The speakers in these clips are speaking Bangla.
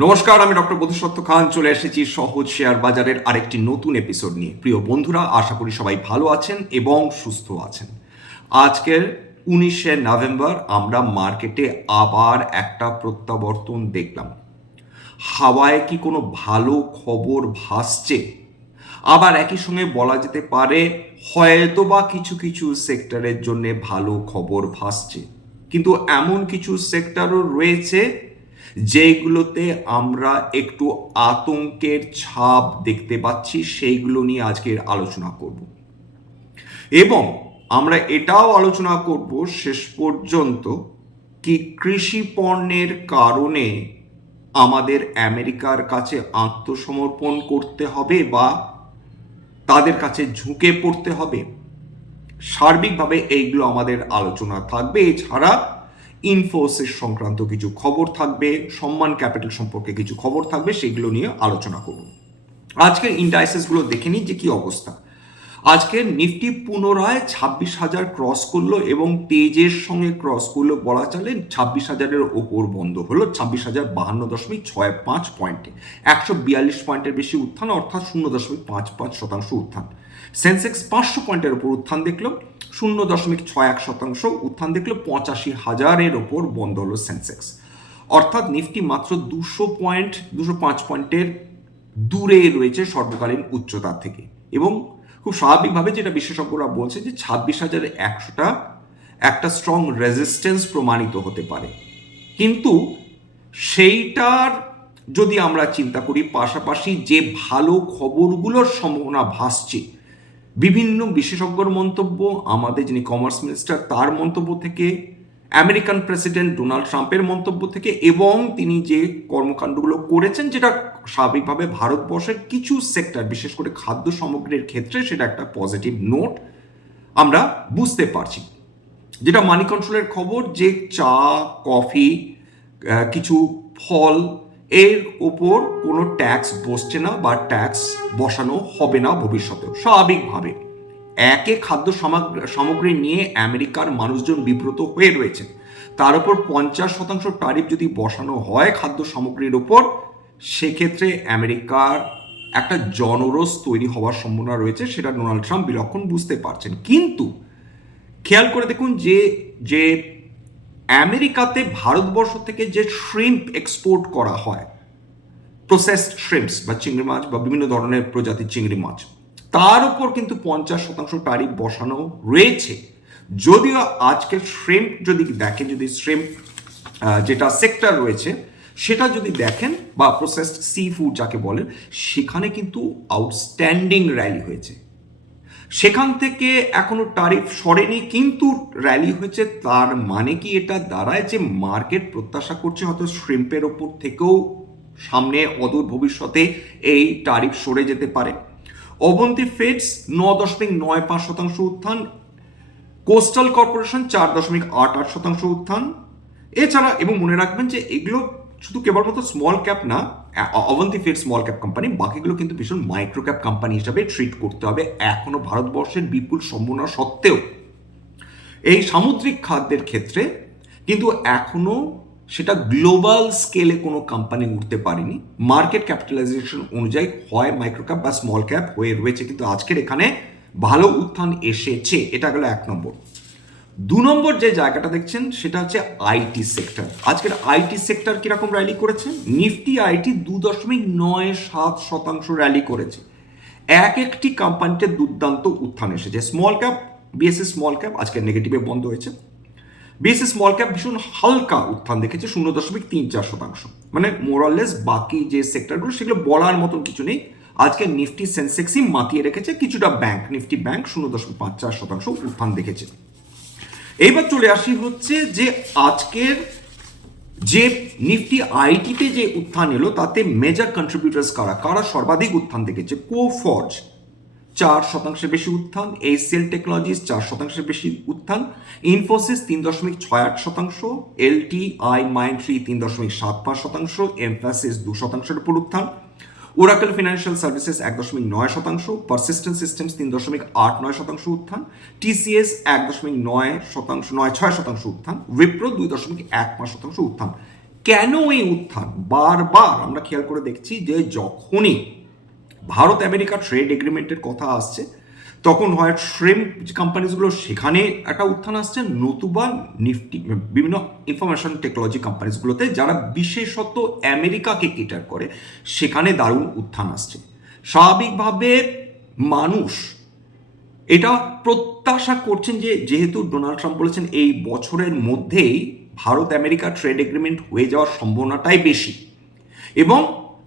নমস্কার, আমি ডক্টর বধুসত্ত্ব খান। চলে এসেছি সহজ শেয়ার বাজারের আরেকটি নতুন এপিসোড নিয়ে। প্রিয় বন্ধুরা, আশা করি সবাই ভালো আছেন এবং সুস্থ আছেন। আজকের উনিশে নভেম্বর আমরা মার্কেটে আবার একটা প্রত্যাবর্তন দেখলাম। হাওয়ায় কি কোনো ভালো খবর ভাসছে? আবার একই সঙ্গে বলা যেতে পারে, হয়তো বা কিছু কিছু সেক্টরের জন্য ভালো খবর ভাসছে। কিন্তু এমন কিছু সেক্টরও রয়েছে যেগুলোতে আমরা একটু আতঙ্কের ছাপ দেখতে পাচ্ছি, সেইগুলো নিয়ে আজকের আলোচনা করব। এবং আমরা এটাও আলোচনা করব শেষ পর্যন্ত কি কৃষি পণ্যের কারণে আমাদের আমেরিকার কাছে আত্মসমর্পণ করতে হবে বা তাদের কাছে ঝুঁকে পড়তে হবে। সার্বিকভাবে এইগুলো আমাদের আলোচনা থাকবে। এছাড়া ইনফোসিস সংক্রান্ত কিছু খবর থাকবে, সম্মান ক্যাপিটাল সম্পর্কে কিছু খবর থাকবে, সেগুলো নিয়ে আলোচনা করব। আজকের ইন্ডাইসেসগুলো দেখে নিই যে কি অবস্থা। আজকে নিফটি পুনরায় ছাব্বিশ হাজার ক্রস করল এবং তেজের সঙ্গে ক্রস করল বলা চলে ছাব্বিশ হাজারের ওপর বন্ধ হলো, ছাব্বিশ হাজার বাহান্ন দশমিক ছয় পাঁচ পয়েন্টে একশো বিয়াল্লিশ পয়েন্টের বেশি উত্থান, অর্থাৎ শূন্য দশমিক পাঁচ পাঁচ শতাংশ উত্থান। সেন্সেক্স পাঁচশো পয়েন্টের ওপর উত্থান দেখল। শূন্য দশমিক ছয় এক শতাংশ, উত্থান দেখল পঁচাশি হাজারের ওপর বন্ধ হলো সেন্সেক্স। অর্থাৎ নিফটি মাত্র দুশো পয়েন্ট, দুশো পাঁচ পয়েন্টের দূরে রয়েছে সর্বকালীন উচ্চতা থেকে। এবং খুব স্বাভাবিকভাবে যেটা বিশেষজ্ঞরা বলছে যে ছাব্বিশ হাজার একশোটা একটা স্ট্রং রেজিস্ট্যান্স প্রমাণিত হতে পারে। কিন্তু সেইটার যদি আমরা চিন্তা করি, পাশাপাশি যে ভালো খবরগুলোর সম্ভাবনা ভাসছে বিভিন্ন বিশেষজ্ঞর মন্তব্য, আমাদের যিনি কমার্স মিনিস্টার তার মন্তব্য থেকে আমেরিকান প্রেসিডেন্ট ডোনাল্ড ট্রাম্পের মন্তব্য থেকে, এবং তিনি যে কর্মকাণ্ডগুলো করেছেন, যেটা স্বাভাবিকভাবে ভারতবর্ষের কিছু সেক্টর বিশেষ করে খাদ্য সামগ্রীর ক্ষেত্রে সেটা একটা পজিটিভ নোট আমরা বুঝতে পারছি। যেটা মানি কন্ট্রোলের খবর যে চা, কফি কিছু ফল এর ওপর কোনো ট্যাক্স বসছে না বা ট্যাক্স বসানো হবে না ভবিষ্যতেও, স্বাভাবিকভাবে। একে খাদ্য সামাগ- সামগ্রী নিয়ে আমেরিকার মানুষজন বিব্রত হয়ে রয়েছে। তার উপর পঞ্চাশ শতাংশ টারিফ যদি বসানো হয় খাদ্য সামগ্রীর ওপর সেক্ষেত্রে আমেরিকার একটা জনরোষ তৈরি হওয়ার সম্ভাবনা রয়েছে, সেটা ডোনাল্ড ট্রাম্প বিলক্ষণ বুঝতে পারছেন। কিন্তু খেয়াল করে দেখুন যে যে আমেরিকাতে ভারতবর্ষ থেকে যে শ্রিম্প এক্সপোর্ট করা হয় প্রসেসড শ্রিম্পস বা চিংড়ি মাছ বা বিভিন্ন ধরনের প্রজাতির চিংড়ি মাছ, তার উপর কিন্তু পঞ্চাশ শতাংশ টারিফ বসানো রয়েছে। যদিও আজকে শ্রিম্প যদি দেখেন, যদি শ্রিম্প যেটা সেক্টর রয়েছে, সেটা যদি দেখেন বা প্রসেসড সি ফুড যাকে বলেন, সেখানে কিন্তু আউটস্ট্যান্ডিং র্যালি হয়েছে। সেখান থেকে এখনও টারিফ সরেনি, কিন্তু র্যালি হয়েছে, তার মানে কি এটা দাঁড়ায় যে মার্কেট প্রত্যাশা করছে হয়তো শ্রিম্পের ওপর থেকেও সামনে অদূর ভবিষ্যতে এই টারিফ সরে যেতে পারে। অবন্তি ফেডস ন দশমিক নয় পাঁচ শতাংশ উত্থান কোস্টাল কর্পোরেশন চার দশমিক আট আট শতাংশ উত্থান। এছাড়া এবং মনে রাখবেন যে এগুলো শুধু কেবলমাত্র স্মল ক্যাপ না Avanti feed small cap company বাকিগুলো কিন্তু ভীষণ মাইক্রো ক্যাপ কোম্পানি হিসাবে ট্রিট করতে হবে। এখনও ভারতবর্ষের বিপুল সম্ভাবনা সত্ত্বেও। এই সামুদ্রিক খাদ্যের ক্ষেত্রে কিন্তু এখনও সেটা গ্লোবাল স্কেলে কোনো কোম্পানি উঠতে পারেনি। মার্কেট ক্যাপিটালাইজেশন অনুযায়ী হয় মাইক্রো ক্যাপ বা স্মল ক্যাপ হয়ে রয়েছে। কিন্তু আজকের এখানে ভালো উত্থান এসেছে। এটা গেল এক নম্বর। দু নম্বর যে জায়গাটা দেখছেন, সেটা হচ্ছে আইটি সেক্টর আজকের আইটি সেক্টর কীরকম র্যালি করেছে? নিফটি আইটি দু দশমিক নয় সাত শতাংশ র্যালি করেছে। এক একটি কোম্পানিতে দুর্দান্ত উত্থান এসেছে। Small cap BSE small cap আজকে নেগেটিভে বন্ধ হয়েছে। বিএসসি স্মল ক্যাপ ভীষণ হালকা উত্থান দেখেছে, শূন্য দশমিক তিন চার শতাংশ। মানে মোরাললেস বাকি যে সেক্টরগুলো সেগুলো বলার মতন কিছু নেই। আজকে নিফটি সেন্সেক্সই মাতিয়ে রেখেছে, কিছুটা ব্যাংক নিফটি ব্যাংক শূন্য দশমিক পাঁচ চার শতাংশ উত্থান দেখেছে। এইবার চলে আসি হচ্ছে যে আজকের যে নিফটি আইটিতে যে উত্থান এলো, তাতে মেজর কন্ট্রিবিউটার্স কারা? কারা সর্বাধিক উত্থান দেখেছে? কো কোফর্জ, চার শতাংশের বেশি উত্থান। এইচসিএল টেকনোলজিস, চার শতাংশের বেশি উত্থান। ইনফোসিস, তিন দশমিক ছয় আট শতাংশ। এলটি আই মাইন্ট্রি, তিন দশমিক সাত পাঁচ শতাংশ। এমফাসিস, দু শতাংশের উপর উত্থান। ওরাকেল ফিনান্সিয়াল সার্ভিসেস এক দশমিক নয় শতাংশ পারসিস্টেন্ট সিস্টেমস তিন দশমিক আট নয় শতাংশ উত্থান টিসিএস এক দশমিক নয় শতাংশ, নয় ছয় শতাংশ উত্থান উইপ্রো দুই দশমিক এক পাঁচ শতাংশ উত্থান। কেন এই উত্থান? বারবার আমরা খেয়াল করে দেখছি যে যখনই ভারত আমেরিকা ট্রেড এগ্রিমেন্টের কথা আসছে তখন হয় শ্রেম কোম্পানিজগুলো সেখানে একটা উত্থান আসছে। নতুবা নিফটি বিভিন্ন ইনফরমেশন টেকনোলজি কোম্পানিজগুলোতে যারা বিশেষত আমেরিকাকে কেটার করে, সেখানে দারুণ উত্থান আসছে। স্বাভাবিকভাবে মানুষ এটা প্রত্যাশা করছেন যে, যেহেতু ডোনাল্ড ট্রাম্প বলেছেন, এই বছরের মধ্যেই ভারত আমেরিকা ট্রেড এগ্রিমেন্ট হয়ে যাওয়ার সম্ভাবনাটাই বেশি। এবং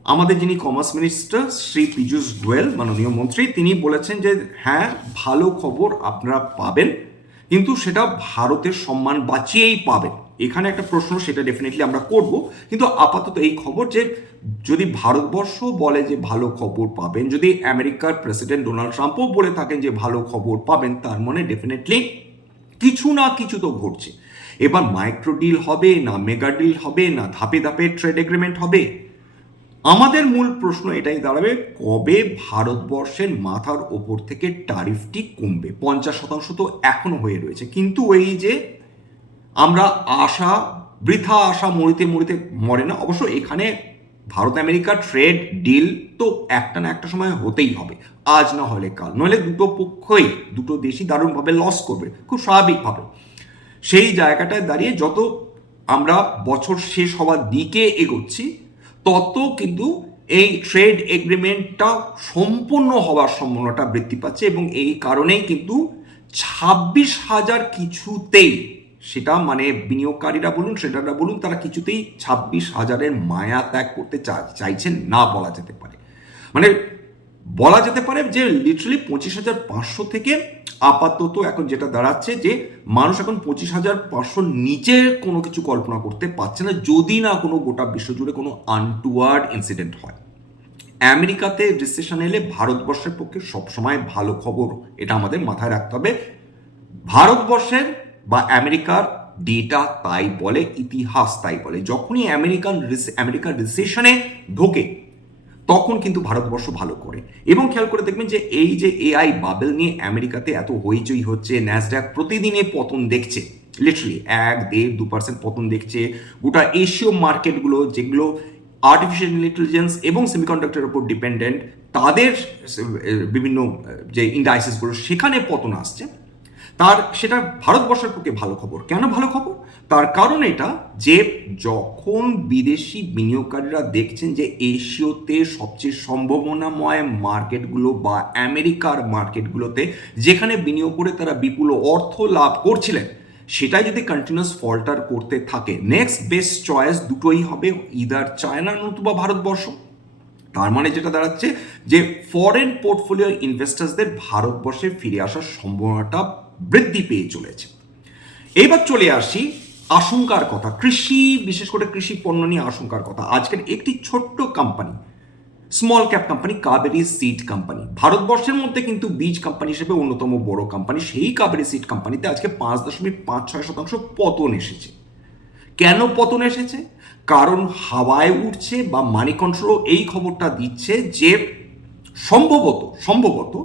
আমাদের যিনি কমার্স মিনিস্টার, শ্রী পীযূষ গোয়েল, মাননীয় মন্ত্রী, তিনি বলেছেন যে হ্যাঁ ভালো খবর আপনারা পাবেন, কিন্তু সেটা ভারতের সম্মান বাঁচিয়েই পাবেন। এখানে একটা প্রশ্ন, সেটা ডেফিনেটলি আমরা করব, কিন্তু আপাতত এই খবর যে, যদি ভারতবর্ষ বলে যে, ভালো খবর পাবেন, যদি আমেরিকার প্রেসিডেন্ট ডোনাল্ড ট্রাম্পও বলে থাকেন যে, ভালো খবর পাবেন, তার মানে ডেফিনেটলি কিছু না কিছু তো ঘটছে। এবার মাইক্রো ডিল হবে, না মেগা ডিল হবে, না ধাপে ধাপে ট্রেড এগ্রিমেন্ট হবে আমাদের মূল প্রশ্ন এটাই দাঁড়াবে, কবে ভারতবর্ষের মাথার ওপর থেকে টারিফটি কমবে? পঞ্চাশ শতাংশ তো এখনও হয়ে রয়েছে। কিন্তু এই যে আমরা আশা, বৃথা আশা, মরিতে মরিতে মরে না, অবশ্য এখানে ভারত আমেরিকা ট্রেড ডিল তো একটা না একটা সময় হতেই হবে। আজ না হলে কাল। নইলে দুটো পক্ষই, দুটো দেশই দারুণভাবে লস করবে, খুব স্বাভাবিকভাবে। সেই জায়গাটায় দাঁড়িয়ে যত আমরা বছর শেষ হওয়ার দিকে এগোচ্ছি তত কিন্তু এই ট্রেড এগ্রিমেন্টটা সম্পূর্ণ হওয়ার সম্ভাবনাটা বৃদ্ধি পাচ্ছে এবং এই কারণেই কিন্তু ছাব্বিশ হাজার কিছুতেই সেটা মানে বিনিয়োগকারীরা বলুন ট্রেডাররা বলুন, তারা কিছুতেই ছাব্বিশ হাজারের মায়া ত্যাগ করতে চাইছেন না বলা যেতে পারে। মানে বলা যেতে পারে যে লিটারালি পঁচিশ হাজার পাঁচশো থেকে আপাতত এখন যেটা দাঁড়াচ্ছে যে মানুষ এখন পঁচিশ হাজার পাঁচশোর নিচে কোনো কিছু কল্পনা করতে পারছে না, যদি না কোনো গোটা বিশ্বজুড়ে কোনো আনটুয়ার্ড ইনসিডেন্ট হয়। আমেরিকাতে রিসেশন এলে ভারতবর্ষের পক্ষে সবসময় ভালো খবর এটা আমাদের মাথায় রাখতে হবে। ভারতবর্ষের বা আমেরিকার ডেটা তাই বলে, ইতিহাস তাই বলে। যখনই আমেরিকান আমেরিকার রিসেশনে ঢোকে তখন কিন্তু ভারতবর্ষ ভালো করে। এবং খেয়াল করে দেখবেন যে এই যে এআই বাবেল নিয়ে আমেরিকাতে এত হইচই হচ্ছে ন্যাসড্যাক প্রতিদিনে পতন দেখছে। লিটারালি এক, দেড়, দু পার্সেন্ট পতন দেখছে। গোটা এশীয় মার্কেটগুলো যেগুলো আর্টিফিশিয়াল ইন্টেলিজেন্স এবং সেমিকন্ডাক্টরের উপর ডিপেন্ডেন্ট তাদের বিভিন্ন যে ইন্ডাইসিসগুলো সেখানে পতন আসছে। তার, সেটা ভারতবর্ষের পক্ষে ভালো খবর। কেন ভালো খবর? তার কারণ এটা যে যখন বিদেশি বিনিয়োগকারীরা দেখছেন যে এশিয়াতে সবচেয়ে সম্ভাবনাময় মার্কেটগুলো বা আমেরিকার মার্কেটগুলোতে যেখানে বিনিয়োগ করে তারা বিপুল অর্থ লাভ করছিলেন, সেটাই যদি কন্টিনিউস ফল্টার করতে থাকে নেক্সট বেস্ট চয়েস দুটোই হবে ইদার চায়না নতুবা ভারতবর্ষ। তার মানে যেটা দাঁড়াচ্ছে যে ফরেন পোর্টফোলিও ইনভেস্টার্সদের ভারতবর্ষে ফিরে আসার সম্ভাবনাটা বৃদ্ধি পেয়ে চলেছে। এবার চলে আসি আশঙ্কার কথা। কৃষি, বিশেষ করে কৃষি পণ্য নিয়ে আশঙ্কার কথা। আজকের একটি ছোট্ট company small cap company Kaveri seed company ভারতবর্ষের মধ্যে কিন্তু বীজ কোম্পানি হিসেবে অন্যতম বড় কোম্পানি সেই কাবেরি সিড কোম্পানিতে আজকে পাঁচ দশমিক পাঁচ ছয় শতাংশ পতন এসেছে। কেন পতন এসেছে? কারণ হাওয়ায় উঠছে বা মানি কন্ট্রোল এই খবরটা দিচ্ছে যে সম্ভবত সম্ভবত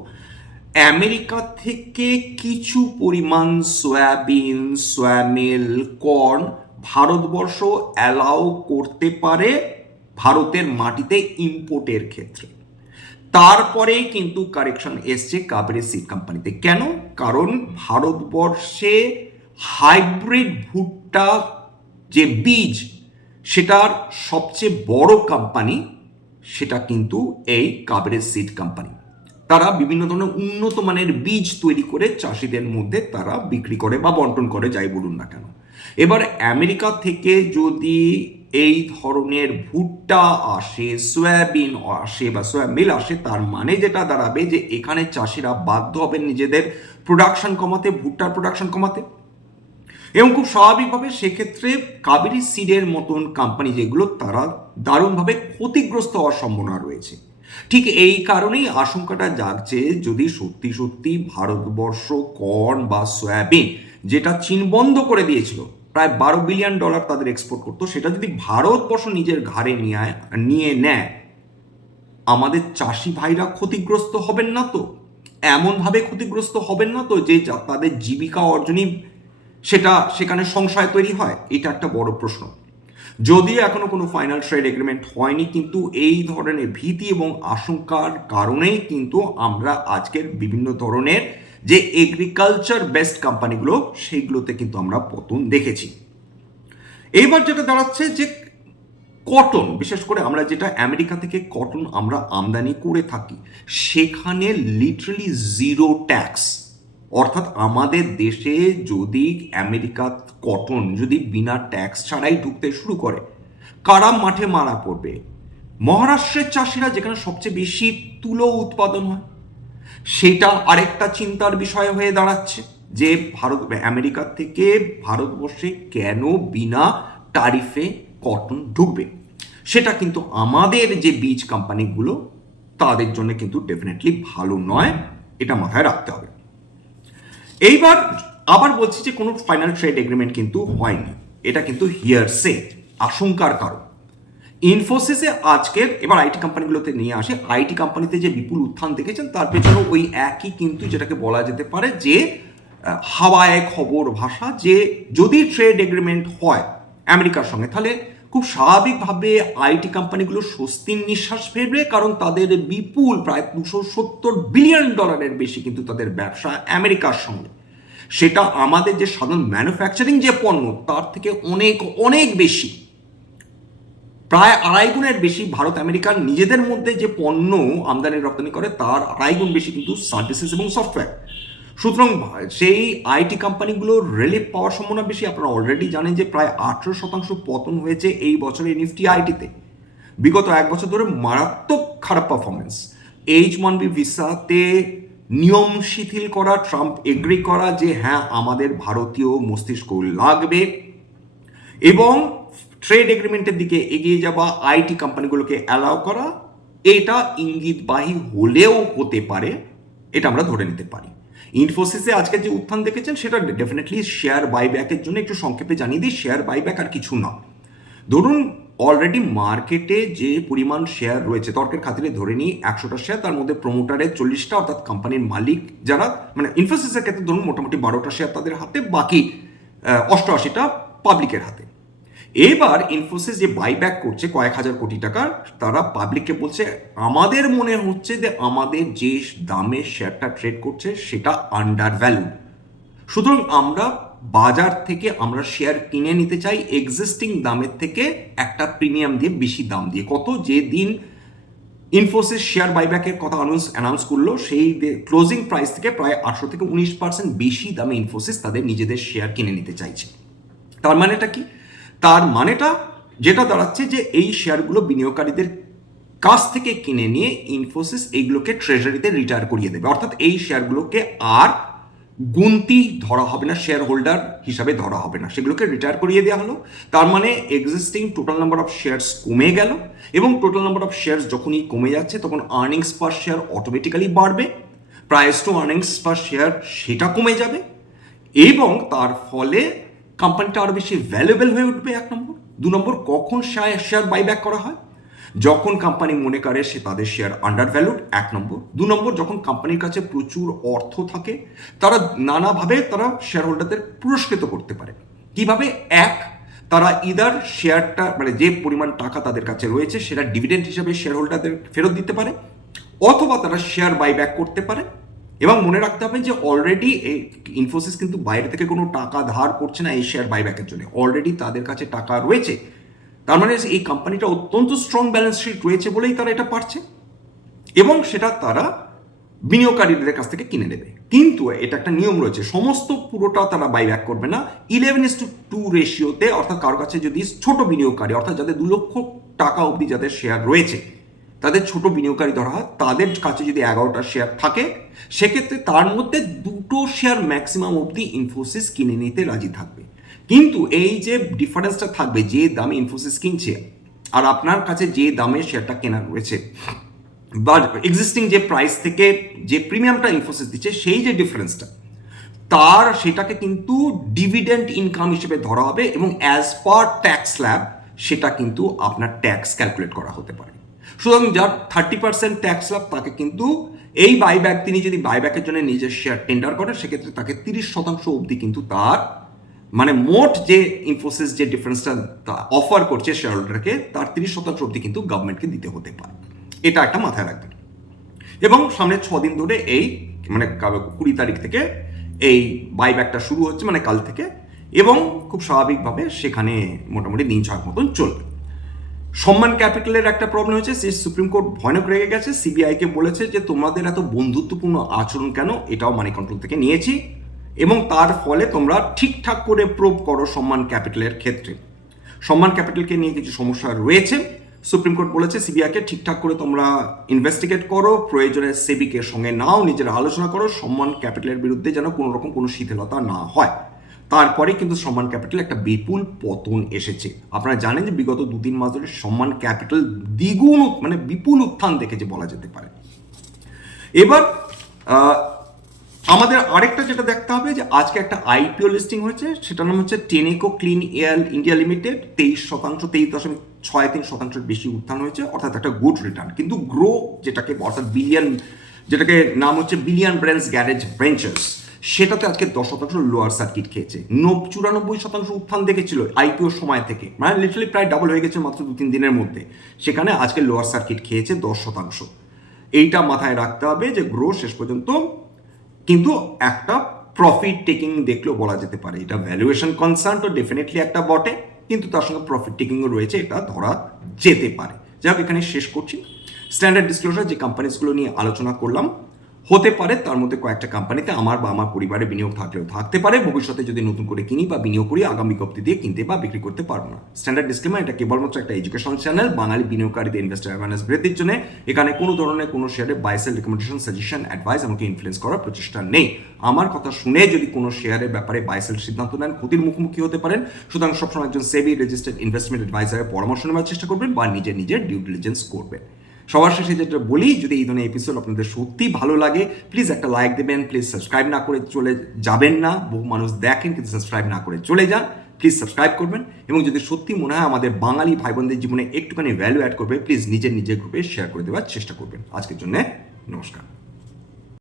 আমেরিকা থেকে কিছু পরিমাণ soybean, soymeal, corn Bharatvarsha allow করতে পারে ভারতের মাটিতে ইম্পোর্টের ক্ষেত্রে। তারপরে কিন্তু কারেকশন এসছে কাবেরি সিড কোম্পানিতে। কেন? কারণ ভারতবর্ষে হাইব্রিড ভুট্টা যে বীজ, সেটার সবচেয়ে বড় কোম্পানি, সেটা কিন্তু এই কাবেরি সিড কোম্পানি। তারা বিভিন্ন ধরনের উন্নত মানের বীজ তৈরি করে চাষিদের মধ্যে তারা বিক্রি করে বা বন্টন করে, যাই বলুন না কেন। এবার আমেরিকা থেকে যদি এই ধরনের ভুট্টা আসে, সয়াবিন আসে বা সয়াবিল আসে, তার মানে যেটা দাঁড়াবে যে এখানে চাষিরা বাধ্য হবেন নিজেদের প্রোডাকশন কমাতে, ভুট্টার প্রোডাকশন কমাতে। এবং খুব স্বাভাবিকভাবে সেক্ষেত্রে কাবেরি সিডের মতন কোম্পানি যেগুলো, তারা দারুণভাবে ক্ষতিগ্রস্ত হওয়ার সম্ভাবনা রয়েছে। ঠিক এই কারণেই আশঙ্কাটা জাগছে যদি সত্যি সত্যি ভারতবর্ষ কর্ন বা সয়াবিন যেটা চীন বন্ধ করে দিয়েছিল, প্রায় বারো বিলিয়ন ডলার তাদের এক্সপোর্ট করতো, সেটা যদি ভারতবর্ষ নিজের ঘাড়ে নিয়ে নিয়ে নেয়, আমাদের চাষি ভাইরা ক্ষতিগ্রস্ত হবেন না তো? এমনভাবে ক্ষতিগ্রস্ত হবেন না তো যে তাদের জীবিকা অর্জনই সেটা সেখানে সংশয় তৈরি হয়? এটা একটা বড় প্রশ্ন। যদিও এখনও কোনো ফাইনাল ট্রেড এগ্রিমেন্ট হয়নি, কিন্তু এই ধরনের ভীতি এবং আশঙ্কার কারণেই কিন্তু আমরা আজকের বিভিন্ন ধরনের যে এগ্রিকালচার বেস্ট কোম্পানিগুলো সেইগুলোতে কিন্তু আমরা পতন দেখেছি। এইবার যেটা দাঁড়াচ্ছে যে কটন বিশেষ করে আমরা যেটা আমেরিকা থেকে কটন আমরা আমদানি করে থাকি, সেখানে লিটারালি জিরো ট্যাক্স অর্থাৎ আমাদের দেশে যদি আমেরিকা কটন যদি বিনা ট্যাক্স ছাড়াই ঢুকতে শুরু করে কারা মাঠে মারা পড়বে। মহারাষ্ট্রের চাষিরা যেখানে সবচেয়ে বেশি তুলো উৎপাদন হয়, সেটা আরেকটা চিন্তার বিষয় হয়ে দাঁড়াচ্ছে যে ভারত, আমেরিকা থেকে ভারতবর্ষে কেন বিনা টারিফে কটন ঢুকবে? সেটা কিন্তু আমাদের যে বীজ কোম্পানিগুলো তাদের জন্য কিন্তু ডেফিনেটলি ভালো নয়, এটা মাথায় রাখতে হবে। এইবার আবার বলছি যে কোনো ফাইনাল ট্রেড এগ্রিমেন্ট কিন্তু হয়নি। এটা কিন্তু হিয়ার সে আশঙ্কার কারণ। ইনফোসিসে আজকের, এবার আইটি কোম্পানিগুলোতে নিয়ে আসে আইটি কোম্পানিতে যে বিপুল উত্থান দেখেছেন, তার পেছনে ওই একই কিন্তু যেটাকে বলা যেতে পারে যে হাওয়ায় খবর ভাষা যে যদি ট্রেড এগ্রিমেন্ট হয়, আমেরিকার সঙ্গে, তাহলে খুব স্বাভাবিকভাবে আইটি কোম্পানিগুলো স্বস্তির নিঃশ্বাস ফেলবে কারণ তাদের বিপুল, প্রায় দুশো সত্তর বিলিয়ন ডলারের বেশি কিন্তু তাদের ব্যবসা আমেরিকার সঙ্গে। সেটা আমাদের যে সাধারণ ম্যানুফ্যাকচারিং যে পণ্য, তার থেকে অনেক অনেক বেশি। প্রায় আড়াই গুণের বেশি ভারত আমেরিকার নিজেদের মধ্যে যে পণ্য আমদানি রপ্তানি করে, তার আড়াই গুণ বেশি কিন্তু সার্ভিসেস এবং সফটওয়্যার সুতরাং সেই আইটি কোম্পানিগুলোর রিলিফ পাওয়ার সম্ভাবনা বেশি। আপনারা অলরেডি জানেন যে প্রায় আঠেরো শতাংশ পতন হয়েছে এই বছরের নিফটি আইটিতে। বিগত এক বছর ধরে মারাত্মক খারাপ পারফরমেন্স এইচ ওয়ান বি ভিসাতে নিয়ম শিথিল করা, ট্রাম্প এগ্রি করা যে হ্যাঁ আমাদের ভারতীয় মস্তিষ্ক লাগবে এবং ট্রেড এগ্রিমেন্টের দিকে এগিয়ে যাওয়া আইটি কোম্পানিগুলোকে অ্যালাউ করা, এটা ইঙ্গিতবাহী হলেও হতে পারে, এটা আমরা ধরে নিতে পারি। ইনফোসিসে আজকে যে উত্থান দেখেছেন, সেটা ডেফিনেটলি শেয়ার বাইব্যাকের জন্য একটু সংক্ষেপে জানিয়ে দিই শেয়ার বাইব্যাক আর কিছু না। ধরুন অলরেডি মার্কেটে যে পরিমাণ শেয়ার রয়েছে, তর্কের খাতিরে ধরে নিই, একশোটা শেয়ার তার মধ্যে প্রমোটারের চল্লিশটা, অর্থাৎ কোম্পানির মালিক যারা মানে ইনফোসিসের ক্ষেত্রে ধরুন, মোটামুটি বারোটা শেয়ার তাদের হাতে, বাকি অষ্টআশিটা পাবলিকের হাতে। এবার ইনফোসিস যে বাইব্যাক করছে কয়েক হাজার কোটি টাকার, তারা পাবলিককে বলছে, আমাদের মনে হচ্ছে যে আমাদের যে দামে শেয়ারটা ট্রেড করছে, সেটা আন্ডার ভ্যালু সুতরাং আমরা বাজার থেকে আমরা শেয়ার কিনে নিতে চাই এক্সিস্টিং দামের থেকে একটা প্রিমিয়াম দিয়ে বেশি দাম দিয়ে। কত যে দিন ইনফোসিস শেয়ার বাইব্যাকের কথা অ্যানাউন্স অ্যানাউন্স করল, সেই ক্লোজিং প্রাইস থেকে প্রায় আটশো থেকে উনিশ পার্সেন্ট বেশি দামে ইনফোসিস তাদের নিজেদের শেয়ার কিনে নিতে চাইছে। তার মানেটা কি? তার মানেটা যেটা দাঁড়াচ্ছে যে এই শেয়ারগুলো বিনিয়োগকারীদের কাছ থেকে কিনে নিয়ে ইনফোসিস এইগুলোকে ট্রেজারিতে রিটায়ার করিয়ে দেবে। অর্থাৎ এই শেয়ারগুলোকে আর গুনতি ধরা হবে না শেয়ার হোল্ডার হিসাবে ধরা হবে না। সেগুলোকে রিটায়ার করিয়ে দেওয়া হলো। তার মানে existing total number of shares কমে গেল এবং টোটাল নাম্বার অফ শেয়ারস যখনই কমে যাচ্ছে তখন আর্নিংস পার শেয়ার অটোমেটিক্যালি বাড়বে। Price to earnings per share সেটা কমে যাবে এবং তার ফলে কোম্পানিটা আরও বেশি ভ্যালুয়েবল হয়ে উঠবে এক নম্বর। দু নম্বর, কখন শেয়ার শেয়ার বাইব্যাক করা হয়? যখন কোম্পানি মনে করে সে তাদের শেয়ার আন্ডার ভ্যালুড এক নম্বর। দু নম্বর, যখন কোম্পানির কাছে প্রচুর অর্থ থাকে, তারা নানাভাবে তারা শেয়ার হোল্ডারদের পুরস্কৃত করতে পারে। কীভাবে? এক, তারা ইদার শেয়ারটা মানে যে পরিমাণ টাকা তাদের কাছে রয়েছে, সেটা ডিভিডেন্ড হিসাবে শেয়ার হোল্ডারদের ফেরত দিতে পারে, অথবা তারা শেয়ার বাইব্যাক করতে পারে। এবং মনে রাখতে হবে যে অলরেডি এই ইনফোসিস কিন্তু বাইরে থেকে কোনো টাকা ধার করছে না এই শেয়ার বাইব্যাকের জন্য। অলরেডি তাদের কাছে টাকা রয়েছে। তার মানে এই কোম্পানিটা অত্যন্ত স্ট্রং ব্যালেন্স শিট রয়েছে বলেই তারা এটা পারছে। এবং সেটা তারা বিনিয়োগকারীদের কাছ থেকে কিনে নেবে। কিন্তু এটা একটা নিয়ম রয়েছে, সমস্ত পুরোটা তারা বাইব্যাক করবে না। ইলেভেন ইস টু টু রেশিওতে অর্থাৎ কারোর কাছে যদি ছোট বিনিয়োগকারী, অর্থাৎ যাদের দু লক্ষ টাকা অবধি যাদের শেয়ার রয়েছে তাদের ছোট বিনিয়োগকারী ধরা হয়, তাদের কাছে যদি এগারোটা শেয়ার থাকে, সেক্ষেত্রে তার মধ্যে দুটো শেয়ার ম্যাক্সিমাম অবধি ইনফোসিস কিনে নিতে রাজি থাকবে। কিন্তু এই যে ডিফারেন্সটা থাকবে, যে দামে ইনফোসিস কিনছে, আর আপনার কাছে যে দামে শেয়ারটা কেনা রয়েছে বা এক্সিস্টিং যে প্রাইস থেকে যে প্রিমিয়ামটা ইনফোসিস দিচ্ছে, সেই যে ডিফারেন্সটা তার সেটাকে কিন্তু ডিভিডেন্ড ইনকাম হিসেবে ধরা হবে এবং অ্যাজ পার ট্যাক্স স্ল্যাব সেটা কিন্তু আপনার ট্যাক্স ক্যালকুলেট করা হতে পারে। সুতরাং যার থার্টি পার্সেন্ট ট্যাক্স লাভ তাকে কিন্তু এই বাইব্যাক তিনি যদি বাইব্যাকের জন্য নিজের শেয়ার টেন্ডার করেন, সেক্ষেত্রে তাকে তিরিশ শতাংশ অবধি কিন্তু তার মানে মোট যে ইনফোসিস যে ডিফারেন্সটা অফার করছে শেয়ার হোল্ডারকে তার তিরিশ শতাংশ অবধি কিন্তু গভর্নমেন্টকে দিতে হতে পারে। এটা একটা মাথায় রাখবেন। এবং সামনে ছ দিন ধরে এই মানে কুড়ি তারিখ থেকে এই বাইব্যাকটা শুরু হচ্ছে মানে কাল থেকে, এবং খুব স্বাভাবিকভাবে সেখানে মোটামুটি দিন ছয়েক মতন চলবে। সম্মান ক্যাপিটালের একটা প্রবলেম হয়েছে সে সুপ্রিম কোর্ট ভয়ানক রেগে গেছে সিবিআইকে বলেছে যে তোমাদের এত বন্ধুত্বপূর্ণ আচরণ কেন? এটাও মানি কন্ট্রোল থেকে নিয়েছি। এবং তার ফলে তোমরা ঠিকঠাক করে প্রোভ করো সম্মান ক্যাপিটালের ক্ষেত্রে। সম্মান ক্যাপিটালকে নিয়ে কিছু সমস্যা রয়েছে। সুপ্রিম কোর্ট বলেছে সিবিআইকে ঠিকঠাক করে তোমরা ইনভেস্টিগেট করো, প্রয়োজনে সেবিকে সঙ্গে নাও, নিজেরা আলোচনা করো, সম্মান ক্যাপিটালের বিরুদ্ধে যেন কোনো রকম কোনো শিথিলতা না হয়। তারপরে কিন্তু সম্মান ক্যাপিটাল একটা বিপুল পতন এসেছে। আপনারা জানেন যে বিগত দু তিন মাস ধরে সম্মান ক্যাপিটাল দ্বিগুণ মানে বিপুল উত্থান দেখেছে বলা যেতে পারে। এবার আমাদের আরেকটা যেটা দেখতে হবে যে আজকে একটা আইপিও লিস্টিং হয়েছে, সেটার নাম হচ্ছে Tenneco clean air India limited তেইশ শতাংশ, তেইশ দশমিক ছয় তিন শতাংশের বেশি উত্থান হয়েছে, অর্থাৎ একটা গুড রিটার্ন কিন্তু গ্রো যেটাকে, অর্থাৎ বিলিয়ন যেটাকে নাম হচ্ছে বিলিয়ন ব্রেন্স গ্যারেজ ব্রেঞ্চার্স সেটাতে আজকে দশ শতাংশ লোয়ার সার্কিট খেয়েছে। নব চুরানব্বই শতাংশ উত্থান দেখেছিল আইপিও সময় থেকে। মানে লিটারালি প্রায় ডাবল হয়ে গেছে মাত্র দু তিন দিনের মধ্যে। সেখানে আজকে লোয়ার সার্কিট খেয়েছে দশ শতাংশ। এইটা মাথায় রাখতে হবে যে গ্রো শেষ পর্যন্ত কিন্তু একটা প্রফিট টেকিং দেখলেও বলা যেতে পারে। এটা ভ্যালুয়েশন কনসার্ন তো ডেফিনেটলি একটা বটে, কিন্তু তার সঙ্গে প্রফিট টেকিংও রয়েছে, এটা ধরা যেতে পারে। যাই হোক, এখানে শেষ করছি। স্ট্যান্ডার্ড ডিসক্লোজার যে কোম্পানিসগুলো নিয়ে আলোচনা করলাম হতে পারে, তার মধ্যে কয়েকটা কোম্পানিতে আমার বা আমার পরিবারের বিনিয়োগ থাকলেও থাকতে পারে। ভবিষ্যতে যদি নতুন করে কিনি বা বিনিয়োগ করি, আগামী বিজ্ঞপ্তি দিয়ে কিনতে বা বিক্রি করতে পারব না। স্ট্যান্ডার্ড ডিসক্লেমার এটা কেবলমাত্র একটা এডুকেশন চ্যানেল বাঙালি বিনিয়োগকারীদের ইনভেস্টার অ্যাওয়ারনেস বৃদ্ধির জন্য। এখানে কোনো ধরনের, কোনো শেয়ারে buy sell recommendation suggestion advice আমাকে ইনফ্লুয়েন্স করার প্রচেষ্টা নেই। আমার কথা শুনে যদি কোনো শেয়ারের ব্যাপারে বাইসেল সিদ্ধান্ত নেন, ক্ষতির মুখোমুখি হতে পারেন। সুতরাং সবসময় একজন সেবি রেজিস্টার্ড ইনভেস্টমেন্ট অ্যাডভাইজারের পরামর্শ নেওয়ার চেষ্টা করবেন বা নিজের নিজের ডিউ ডিলিজেন্স করবেন। সবার শেষে যেটা বলি, যদি এই ধরনের এপিসোড আপনাদের সত্যি ভালো লাগে প্লিজ একটা লাইক দেবেন প্লিজ সাবস্ক্রাইব না করে চলে যাবেন না। বহু মানুষ দেখেন, কিন্তু সাবস্ক্রাইব না করে চলে যান প্লিজ সাবস্ক্রাইব করবেন। এবং যদি সত্যি মনে হয় আমাদের বাঙালি ভাই বোনদের জীবনে একটুখানি ভ্যালু অ্যাড করবে প্লিজ নিজের নিজের গ্রুপে শেয়ার করে দেওয়ার চেষ্টা করবেন। আজকের জন্য নমস্কার।